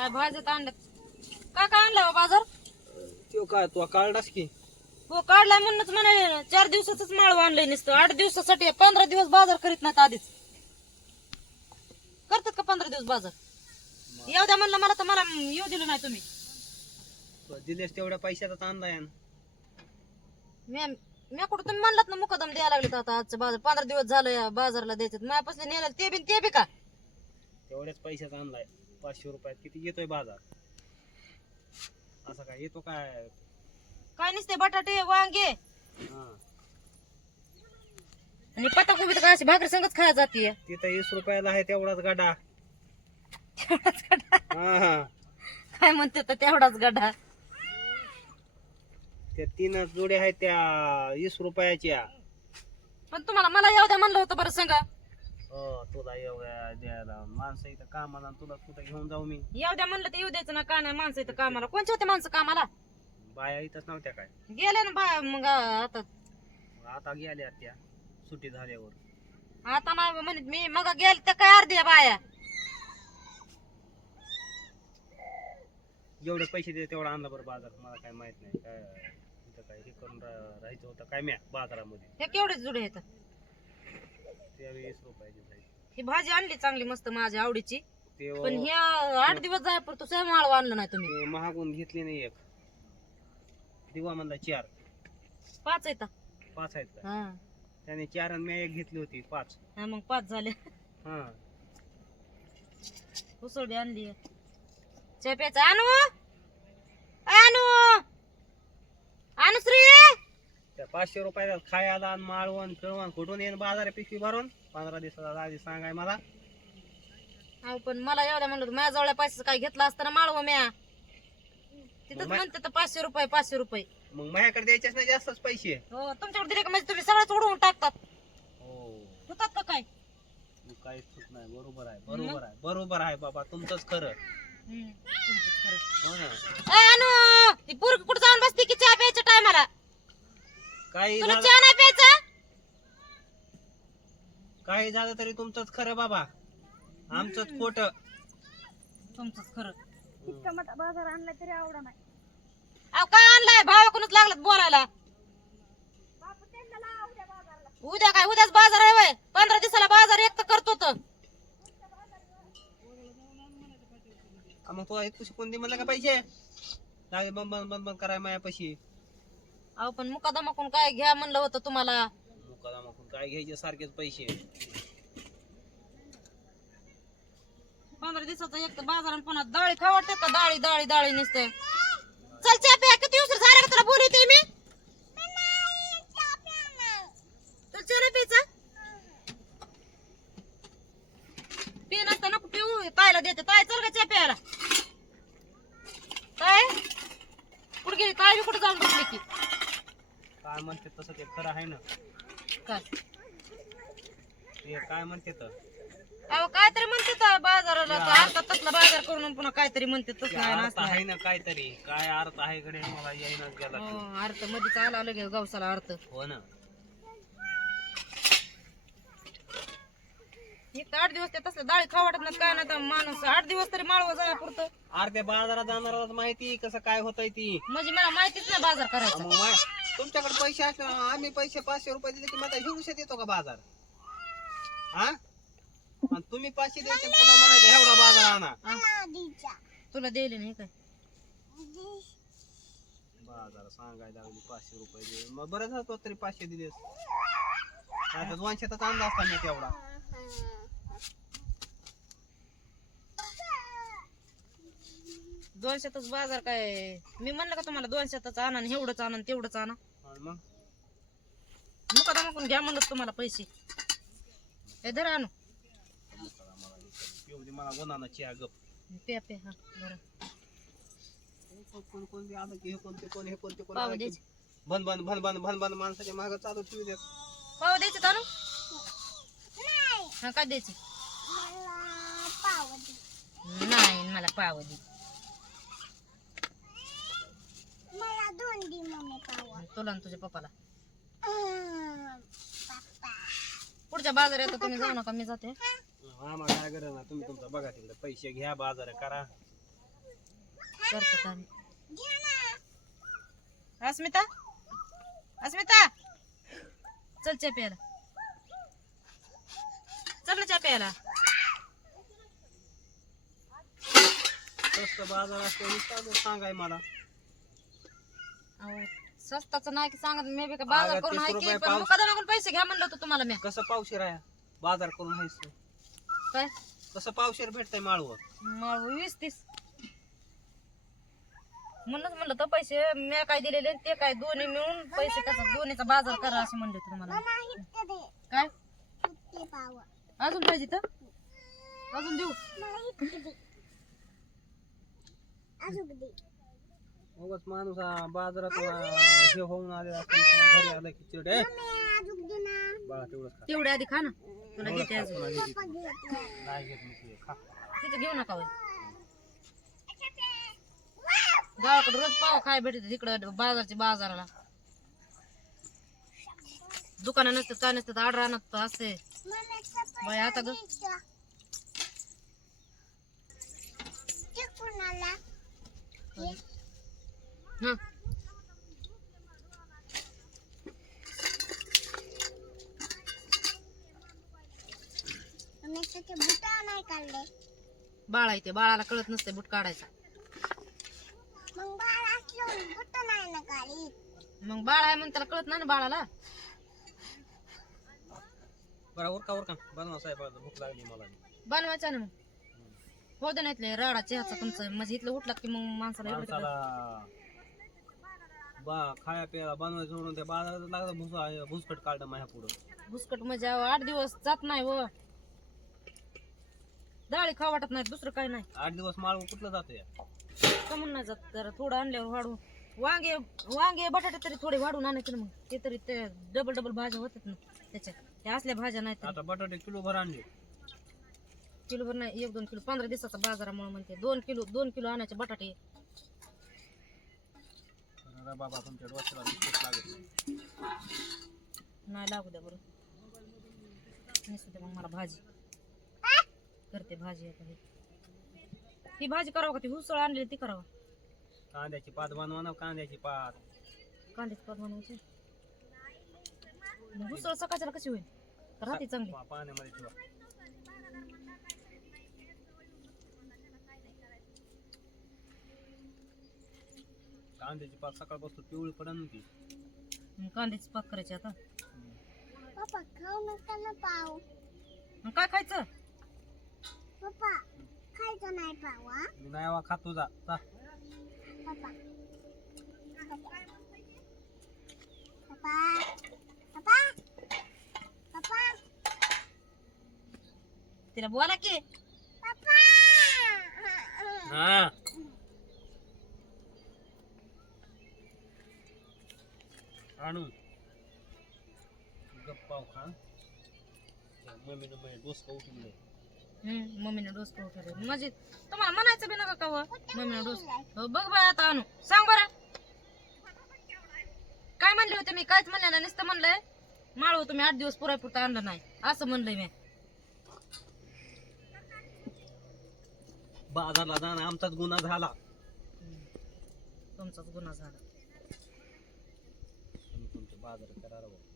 काय भाज्यात आणलं? काय काय आणलं हो बाजार? तो काय तू काढलास की? हो काढलाय म्हणूनच म्हणाले चार दिवसाच माळ आणलंय नुसतं. आठ दिवसासाठी पंधरा दिवस बाजार करीत नाहीत आधीच. करतात का पंधरा दिवस बाजार? येऊ द्या म्हणलं मला तर मला येऊ दिलं नाही तुम्ही. दिलेस तेवढ्या पैशाचा आणलाय मी मी कुठं तुम्ही म्हणलात ना मुकादम द्यायला लागले आता आजचं बाजार. पंधरा दिवस झालं या बाजारला द्यायचं. माझ्यापासून नेलं ते बी ते बी का? तेवढ्याच पैशाचा आणलाय पाचशे रुपयात किती येतोय बाजार? असं काय येतो काय? काय नसते बटाटे वांगे. हा. आणि पत्ताकोबी तर काय अशी भाकरी संगच खायला जाते तिथं वीस रुपयाला आहे तेवढाच गाडा हा हा. काय म्हणते तर तेवढाच गड्डा? त्या तीन जोड्या आहेत त्या वीस रुपयाच्या. पण तुम्हाला मला येऊ द्या म्हणलं होतं बरं सांगा. हो तुला एवढ्या द्यायला माणसं इथं कामाला आणि तुला कुठं घेऊन जाऊ मी? येऊ द्या म्हणलं तर येऊ द्यायचं ना का नाही माणसं इथं कामाला? कोणचे होते माणसं कामाला? बाया इथंच नव्हत्या काय? गेले ना बा मग आता मग आता गेल्या त्या सुट्टी झाल्यावर. आता नाही म्हणत मी मग गेले तर काय अर्ध्या बाया? जेवढे पैसे दे तेवढा आणला बरं बाजार मला काय माहीत नाही. काय इथं काय हे करून रा- राहायचं होतं काय म्या बाजारामध्ये? हे केवढे जुडे येतात रुपयाचे जायचे ही भाजी आणली चांगली मस्त माझ्या आवडीची. ते पण हे आठ दिवस जाय पण तुझं माळ आणलं नाही तुम्ही. ते महागून घेतली नाही एक. दिवा म्हणला चार. पाच येतात पाच आहेत का? हा. त्याने चार आणि मी एक घेतली होती पाच. हा, मग पाच झाले. हा. उसळी आणली. चेप्याचा आणू आणू आणू श्री त्या पाचशे रुपयाला खायला आणि माळवण पिळवण कुठून येईन बाजार पिशवी भरून? पंधरा दिवसाचा आधी सांगाय मला. अहो पण मला एवढ्या म्हणलं माझ्या जवळ पैसे काय घेतला असताना माळव म्या. तिथंच मग- म्हणते तर पाचशे रुपये पाचशे रुपये. मग माझ्याकडे द्यायचेच नाही जास्तच पैसे. हो तुमच्याकडे दिले का म्हणजे तुम्ही सगळंच उडवून टाकतात. हो. होतात का काय? काहीच चूक नाही बरोबर आहे बरोबर आहे बरोबर आहे बाबा तुमचंच खरं. हम्म, तुमचंच खरं. हो ना. ए, आणू ती पोरगी कुठं जाऊन बसते की चहा प्यायच्या टायमाला? काही तुला झालं चहा नाही प्यायचा? काही झालं तरी तुमचंच खरं बाबा. आमचंच खोट. तुमचंच खरं. इतका मोठा बाजार आणला तरी आवडा नाही. अहो काय आणलाय? भावाकडूनच लागलं बोलायला. बापू त्यांना लाव त्या बाजारला. उद्या काय? उद्याच बाजार आहे वय. पंधरा दिवसाला बाजार एक तर करतो तर मग तुला इतकं शिकून दे म्हणलं का पैसे? लागले बंद बंद बंद बंद कराय मायापाशी. अहो पण मुकादमाकून काय घ्या म्हणलं होतं तुम्हाला? मुकादामाकून काय घ्यायचे? सारखेच पैसे. पंधरा दिवसाचा एक तर बाजार आणि पुन्हा डाळी खा का? डाळी डाळी डाळी नुसतं. चल चहा प्या किती उशीर झाला का तुला बोलवते मी? तुला चहा नाही प्यायचा. पिय नसता नको पिऊ. तायला देते. ताय चल का चहा प्यायला. ताय कुठे गेली? ताय बी कुठे जाऊन बसली की? काय म्हणते तसं ते खरं आहे ना? काय? ते काय म्हणते तर? अहो काहीतरी म्हणते तर बाजाराला तर तसला बाजार करून पुन्हा काहीतरी म्हणते तसं आहे ना अर्थ असं आहे. आहे ना काहीतरी. काय अर्थ आहे कडे मला येईनच गेला हो, अर्थ मध्येच आला लगे गवसाला अर्थ. हो ना. एक तर आठ दिवस ते तसलं डाळी खाऊ वाटत नाही काय नाही तर माणूस. आठ दिवस तरी माळवा जाया पुरतं. अर्ध्या बाजारात जाणाराच माहिती कसं काय होतंय ती. म्हणजे मला माहितीच नाही बाजार करायचा. मग तुमच्याकडे पैसे असले आम्ही पैसे पाचशे रुपये दिले की मला हिवशात येतो का बाजार? हा? आणि तुम्ही पाचशे द्यायचे आणि पुन्हा म्हणायचं एवढा बाजार आणा. तुला दिले नाही काय? बाजार सांगायला लागली पाचशे रुपये दे मग बरं झालं तो तरी पाचशे दिलेस तर दोनशेचाच आणला असता मी तेवढा. दोनशेतच बाजार काय? मी म्हणलं का तुम्हाला दोनशेतच आणा आणि एवढंच आणा तेवढंच आणि. मग? मुकादमाकून घ्या म्हणलं तुम्हाला पैसे. हे धरा आणू. पिऊ दे मला गुन्हा चहा गप हा बरं. कोण कोण आलं की हे कोणते कोण हे कोणते कोण पाव आलं की द्यायचे. बंद बंद बंद बंद माणसाच्या मागं चालू ठेवू देत. पाव द्यायचे आणू. हा काय द्यायचे? नाही मला पाव दे. दे मम्मी पाव. तुला आणि तुझ्या पप्पाला. पुढच्या बाजार येतो तुम्ही जाऊ नका मी जाते. आम्हाला काय गरज नाही. तुम्ही तुमचा बघा तिकडे. पैसे घ्या बाजार करा. करतात आम्ही अस्मिता अस्मिता. चल च्या प्यायला. चल ना च्या प्यायला. स्वस्त बाजार असतो सांगाय मला. स्वस्ताचं नाही की सांगत मी बी का बाजार अगं, करून तीस आहे की रुपये पण पाव. मुकादमाकडून पैसे घ्या म्हणलं होतं तुम्हाला मी. कसं पावशेर आहे बाजार करून हायस काय? कसं पावशेर भेटतंय माळवं? मग वीस तीस. म्हणूनच म्हणलं तर पैसे मी काय दिलेले आणि ते काय दोन्ही मिळून पैसे कसं दोन्हीचा बाजार करा असे म्हणले होते तुम्हाला. काय? अजून पाहिजे तर? अजून देऊ मला हिटके दे अजून दे उगाच माणूस हा बाजारात हे होऊन आले घरी आलं की चिरडे बाळा तेवढंच खा. तेवढे आधी खा ना. तुला घेते तुला नाही घेत मी तुझे. खा. तिथे घेऊ नका होय. गावाकडे रोज पाव खाय भेटते तिकडं बाजारच्या बाजाराला. दुकानं नसतात काय नसतात आड राहणार असते मला चपाती बाई आता ग. नाही काढले. बाळा इथे बाळाला कळत नसते बुट काढायचा. मग बाळ असलं बुट नाही ना काढी मग बाळ आहे म्हणून त्याला कळत नाही ना बाळाला? बरं उरका उरका. बनवा साहेब आता भूक लागली मला. बनवायचा ना मग. हो दे नाहीतले राडा चहाचा तुमचं. म्हणजे इथलं उठला की मग माणसाला बा खाया प्यायला बनवायचं म्हणून त्या बाजारात लागलं भुसा भुसकट काढलं माझ्या पुढं. बुसकट म्हणजे अहो, आठ दिवस जात नाही व डाळी खाऊ वाटत नाही दुसरं काही नाही. आठ दिवस माळ कुठलं जातं या? कमून नाही जात जरा थोडं आणल्यावर वाढून वांगे वांगे बटाटे तरी थोडे वाढून आणायचे ना मग. ते तरी ते डबल डबल भाज्या होतात ना त्याच्यात. त्या असल्या भाज्या नाही तर. आता बटाटे किलो भर आणले. किलोभर नाही एक दोन किलो. पंधरा दिवसाचा बाजारामुळे म्हणते दोन किलो दोन किलो आणायचे बटाटे. अरे बाबा तुमच्या डोक्याला बिस्किट लागत नाही. नाही लागू द्या बरं. नसू द्या मग मला भाजी. करते भाजी आता ही. ही भाजी करावं का ती? हुसळ आणलेली ती करावं. कांद्याची पात बनवा ना कांद्याची पात. कांद्याची पात बनवायची? मग हुसळ सकाळच्याला कशी होईल? राहते चांगली. पा- पाण्यामध्ये ठेवा. कांद्याची पात सकाळ बसतो पिवळी पडन ती मग कांद्याची पात करायची आता. पप्पा खाऊ नका ना पाव. मग काय खायचं? पप्पा खायचं नाही पाव हा? मी नाही आवा खात तुझा. जा. पप्पा पप्पा पप्पा पप्पा. तिला बोला की. पप्पा. हा. आणू. गप्पाव खा. मम्मीनं माझ्या डोसका उठून दे हम्म मम्मीने डोस का उठवले. म्हणजे तुम्हाला म्हणायचं बी नका का व? मम्मीने डोस हो बघ बाय आता आणू. सांग बरं. काय म्हणले होते मी? काहीच म्हणले नाही नुसतं म्हणलंय माळव तुम्ही आठ दिवस पुरायपुरता आणलं नाही. असं म्हणलंय मी. बाजारला जाणं आमचाच गुन्हा झाला. तुमचाच गुन्हा झाला. बाजार करा राव.